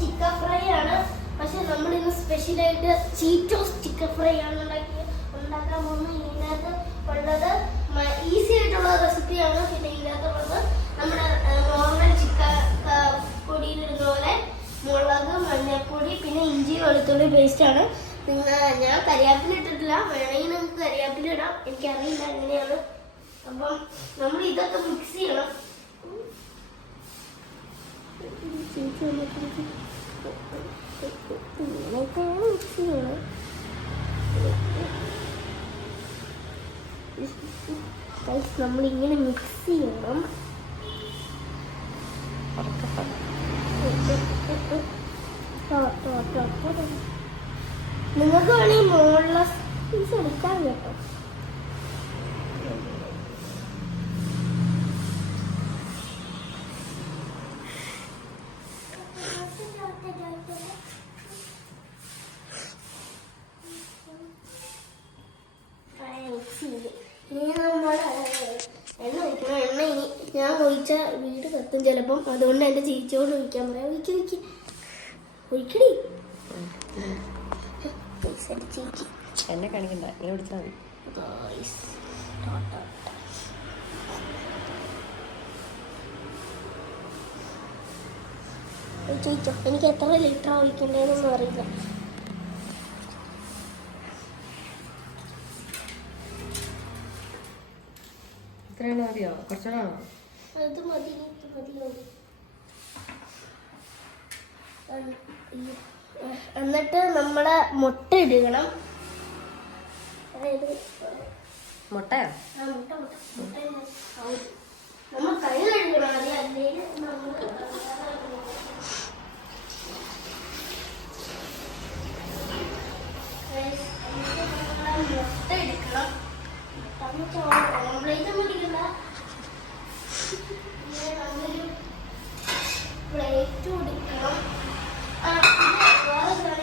Chicken fry ആണ്. പക്ഷെ നമ്മൾ ഇന്ന് സ്പെഷ്യലായിട്ട് ചീറ്റോസ് ചിക്കൻ ഫ്രൈ ആണ് ഉണ്ടാക്കാൻ പോകുന്നത്. ഇതിനകത്ത് ഉള്ളത് ഈസി ആയിട്ടുള്ള റെസിപ്പിയാണ്. പിന്നെ ഇതിനകത്തുള്ളത് നമ്മുടെ നോർമൽ ചിക്കൻ പൊടിയിലിടുന്ന പോലെ മുളക്, മഞ്ഞൾപ്പൊടി, പിന്നെ ഇഞ്ചി വെളുത്തുള്ളി പേസ്റ്റ് ആണ്. ഞാൻ കരിയാപ്പില ഇട്ടിട്ടില്ല, വേണമെങ്കിൽ നമുക്ക് കരിയാപ്പില ഇടാം, എനിക്കറിയില്ല എങ്ങനെയാണ്. അപ്പം നമ്മൾ ഇതൊക്കെ മിക്സ് ചെയ്യണം. നമ്മളിങ്ങനെ മിക്സ് ചെയ്യണം. നിങ്ങൾക്ക് വേണമെങ്കിൽ മുകളിലുള്ള പീസ് എടുക്കാൻ കേട്ടോ. എണ്ണ ഞാൻ ഒഴിച്ച വീട് കത്തും ചിലപ്പം. അതുകൊണ്ട് എൻ്റെ ചേച്ചിയോട് ഒഴിക്കാൻ പറയാം. ഒഴിക്കടി എന്നെ കാണിക്കണ്ട, ഇങ്ങനെ പിടിച്ചാൽ മതി. ചോദിച്ചോ, എനിക്ക് എത്ര ലിറ്റർ ഒഴിക്കണ്ടേന്നൊന്നും അറിയില്ല. ഇത്രയാണ് മതിയോ? കുറച്ചുകൂടാണോ? അത് മതി, മതിയോ? എന്നിട്ട് നമ്മള് മുട്ട ഇടണം. അതായത് മുട്ടയോ? നമ്മൾ കൈ കഴുകണം. അല്ലെങ്കിൽ നമ്മൾ മുട്ട എടുക്കണം. ഓംപ്ലേറ്റ് ഒന്നും ഇടിക്കണ്ട. നമ്മളൊരു പ്ലേറ്റ് കൊടുക്കണം.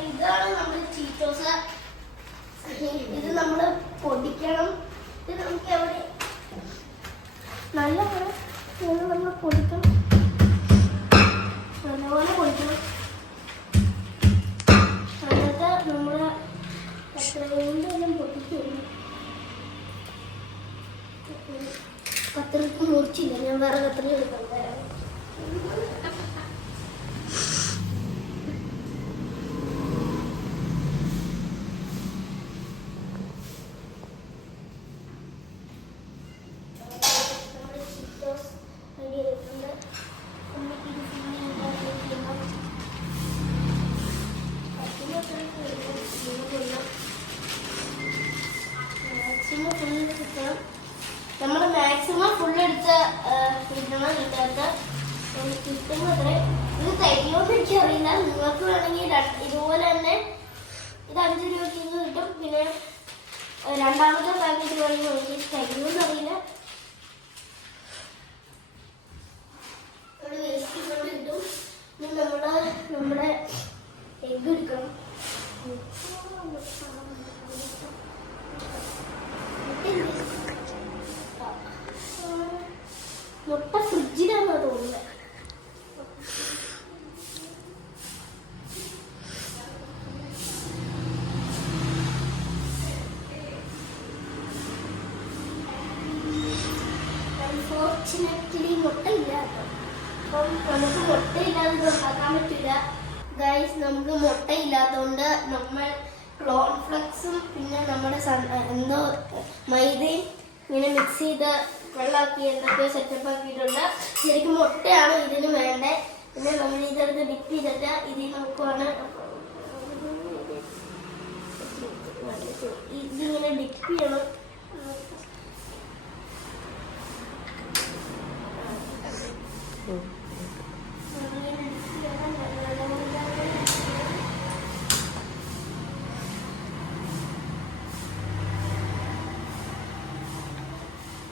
ഇതാണ് നമ്മുടെ ചീറ്റോസ്. ഇത് നമ്മൾ പൊടിക്കണം. ഇത് നമുക്ക് എവിടെ നല്ലപോലെ നമ്മൾ പൊടിക്കണം. നല്ലപോലെ പൊടിക്കണം. എന്നിട്ട് നമ്മൾ എത്രയും പൊടിക്കും. കത്രിക്ക് മുറിച്ചില്ല, ഞാൻ വേറെ കത്രി എടുക്കാൻ തരാം. നമ്മൾ മാക്സിമം ഫുള്ളെടുത്ത് ഇടണം. ഇതിനകത്ത് കിട്ടുമ്പോൾ അത്രേ. ഇത് തരിയോന്ന് എനിക്കറിയില്ല. നിങ്ങൾക്ക് വേണമെങ്കിൽ ഇതുപോലെ തന്നെ ഇത് 5 രൂപയ്ക്ക് കിട്ടും. പിന്നെ രണ്ടാമത്തെ പാക്കറ്റ് വേണമെങ്കിൽ എനിക്ക് തരിയോന്ന് അറിയില്ല. വേസ്റ്റ് കൊണ്ട് കിട്ടും. ഇനി നമ്മുടെ എഗ്ഗ് എടുക്കണം. മുട്ട ഫ്രിഡ്ജിലാണെന്നാ തോന്നുന്നത്. അൺഫോർച്ചുനേറ്റ്ലി മുട്ടയില്ല. അപ്പം നമുക്ക് മുട്ടയില്ലാതെ ഉണ്ടാക്കാൻ പറ്റില്ല ഗൈസ്. നമുക്ക് മുട്ടയില്ലാത്തതുകൊണ്ട് നമ്മൾ കോൺഫ്ലെക്സും പിന്നെ നമ്മുടെ എന്തോ മൈദയും ഇങ്ങനെ മിക്സ് ചെയ്ത് വെള്ളമാക്കി എന്തൊക്കെയോ സെറ്റപ്പ് ആക്കിയിട്ടുണ്ട്. ശരിക്കും മുട്ടയാണ് ഇതിന് വേണ്ടേ. പിന്നെ നമ്മൾ ഇതെടുത്ത് ഡിപ്പ് ചെയ്തിട്ട് ഇതിൽ നോക്കുവാണ്. ഇതിങ്ങനെ ഡിപ്പ് ചെയ്യണം.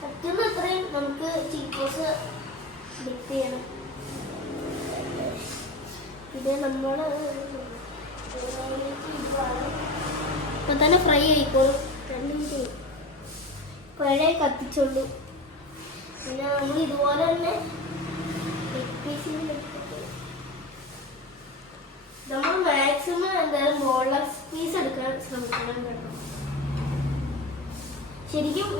പറ്റുന്നത്രയും നമുക്ക് ചീറ്റോസ് ഡിപ്പ് ചെയ്യണം. ഇത് നമ്മൾ ഇപ്പൊ തന്നെ ഫ്രൈ ആയിക്കോളും. 2 മിനിറ്റ് പഴയ കത്തിച്ചുള്ളൂ. പിന്നെ നമ്മൾ ഇതുപോലെ തന്നെ നമ്മൾ മാക്സിമം എന്തായാലും ബോൺലെസ് പീസ് എടുക്കാൻ ശ്രമിക്കണം കേട്ടോ. ശരിക്കും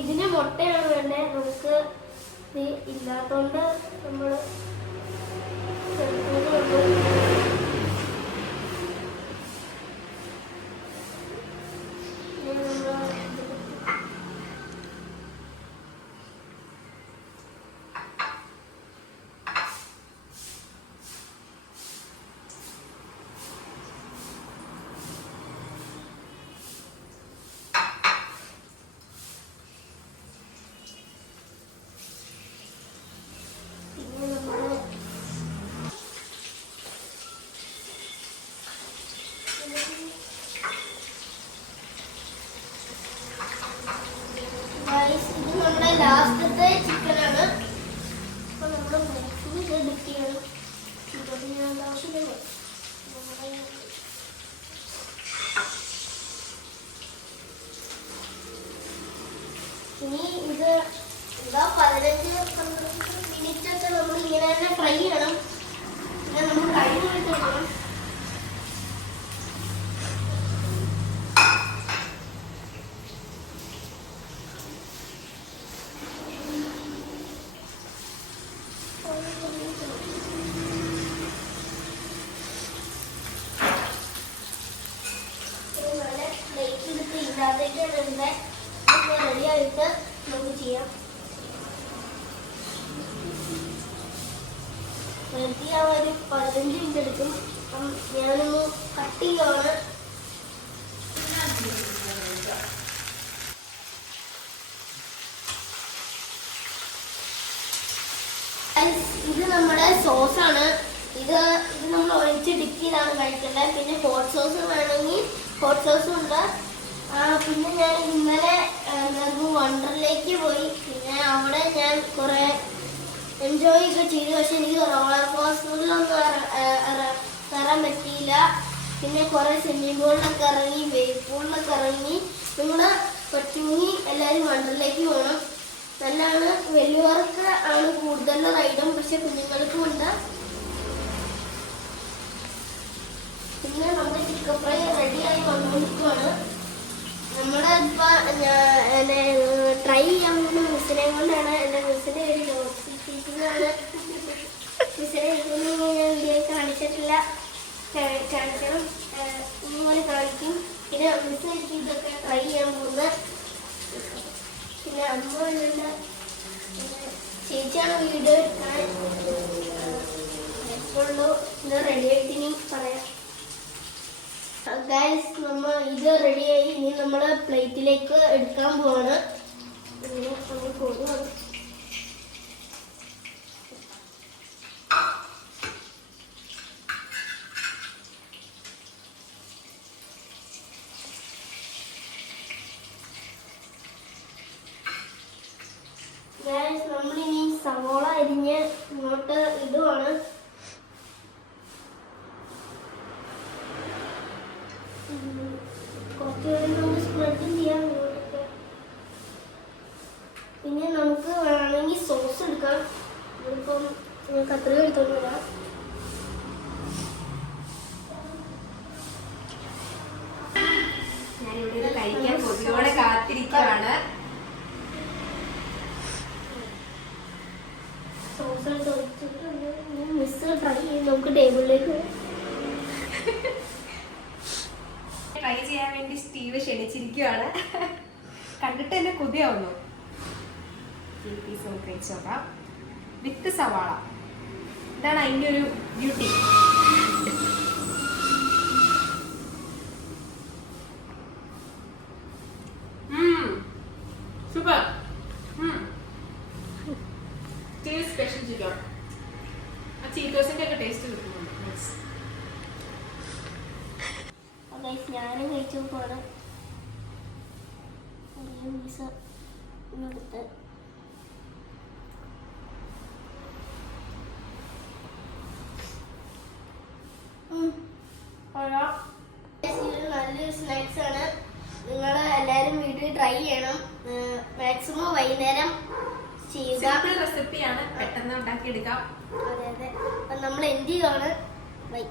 ഇതിന് മുട്ടയാണ് വേണ്ടത്. നമുക്ക് ഇത് ഇല്ലാത്തോണ്ട് നമ്മൾ ഇത് നമ്മുടെ ലാസ്റ്റത്തെ ചിക്കനാണ്. അപ്പൊ നമ്മൾ മാക്സിമം ഇത് ഡിപ്പ് ചെയ്യണം. ഇതൊക്കെ ഞാൻ ആവശ്യമില്ല. ഇനി ഇത് എന്താ 15-16 മിനിറ്റ് ഒക്കെ നമ്മൾ ഇങ്ങനെ തന്നെ ഫ്രൈ ചെയ്യണം. പിന്നെ നമ്മൾ കഴിഞ്ഞ് വെക്കണം. റെഡി ആയിട്ട് നമുക്ക് ചെയ്യാം. റെഡി ആവാൻ ഒരു 15 മിനിറ്റ് എടുക്കും. അപ്പം ഞാനൊന്ന് കട്ട് ചെയ്യുവാണ്. ഇത് നമ്മുടെ സോസാണ്. ഇത് നമ്മൾ ഒഴിച്ച് ഡിപ്പ് ചെയ്താണ് കഴിക്കേണ്ടത്. പിന്നെ ഹോട്ട് സോസ് വേണമെങ്കിൽ ഹോട്ട് സോസും ഉണ്ട്. പിന്നെ ഞാൻ ഇന്നലെ വണ്ടറിലേക്ക് പോയി. പിന്നെ അവിടെ ഞാൻ കുറെ എൻജോയ് ഒക്കെ ചെയ്തു. പക്ഷെ എനിക്ക് റോളർ കോസ്റ്ററിലൊന്നും കയറാൻ പറ്റിയില്ല. പിന്നെ കുറെ സ്വിമ്മിംഗ് പൂളിലൊക്കെ ഇറങ്ങി, വേവ് പൂളിലൊക്കെ ഇറങ്ങി. നിങ്ങൾ പറ്റുമെങ്കിൽ എല്ലാവരും വണ്ടറിലേക്ക് പോകണം. നല്ലതാണ്. വലിയവർക്ക് ആണ് കൂടുതൽ റൈഡും, പക്ഷെ കുഞ്ഞുങ്ങൾക്കും ഉണ്ട്. പിന്നെ നമ്മുടെ ചിക്കൻ ഫ്രൈ റെഡിയായി വന്നുകൊണ്ടിരിക്കുവാണ്. നമ്മുടെ ഇപ്പൊ ട്രൈ ചെയ്യാൻ പോകുന്ന മിസ്സിനെ കൊണ്ടാണ്. എൻ്റെ മിസ്സിനെ ഒരു നോട്ടിഫിക്കേഷനാണ്. മിസ്സിനെ ഞാൻ വീഡിയോ കാണിച്ചിട്ടില്ല. കാണിക്കണം. ഇതുപോലെ കാണിക്കും. പിന്നെ മിസ് എനിക്ക് ഇതൊക്കെ ട്രൈ ചെയ്യാൻ പോകുന്നത്. പിന്നെ അമ്മ ഉണ്ട്. ചേച്ചിയാണ് വീഡിയോ എടുക്കാൻ എപ്പോഴുള്ളൂ. ഇത് റെഡി ആയിട്ട് ഇനി പറയാം. ഗൈസ്, നമ്മൾ ഇത് റെഡിയായി. ഇനി നമ്മൾ പ്ലേറ്റിലേക്ക് എടുക്കാൻ പോവാണ്. നമ്മൾ പോകുവാണ്. ഗൈസ്, നമ്മളിനി സവോള അരിഞ്ഞ് ഇങ്ങോട്ട് ഇടുവാണ്. പിന്നെ നമുക്ക് വേണമെങ്കിൽ സോസ് എടുക്കാം. ഇപ്പം കത്രിക എടുത്തോണ്ട് വരാം. ഞാനിവിടെ കഴിക്കാൻ കൊതിയോടെ കാത്തിരിക്കുകയാണ്. സോസ് എടുത്ത് ഒഴിച്ചിട്ടുണ്ട്. മിസ് ട്രൈ ചെയ്ത് നമുക്ക് ടേബിളിലേക്ക് ട്രൈ ചെയ്യാൻ വേണ്ടി സ്റ്റീവ് ക്ഷണിച്ചിരിക്കുകയാണ്. കണ്ടിട്ട് എന്നെ കൊതിയാവുന്നു. പീസ് നമുക്ക് കഴിച്ചോക്കാം. വിത്ത് സവാള. ഇതാണ് അതിൻ്റെ ഒരു ബ്യൂട്ടി. സൂപ്പർ. Special chicken. ആ ചീറ്റോസിന്റെ ഒക്കെ ടേസ്റ്റ് കിട്ടുന്നുണ്ട്. ഞാനും കഴിച്ചു പോണ്. എടുത്ത് നല്ലൊരു സ്നാക്സ് ആണ്. നിങ്ങൾ എല്ലാവരും വീട്ടിൽ ട്രൈ ചെയ്യണം. മാക്സിമം വൈകുന്നേരം ചെയ്യുക. റെസിപ്പിയാണ്, പെട്ടെന്ന് ഉണ്ടാക്കിയെടുക്കാം. അതെ അതെ. അപ്പം നമ്മൾ എന്ത് ചെയ്യുകയാണ്. ബൈ.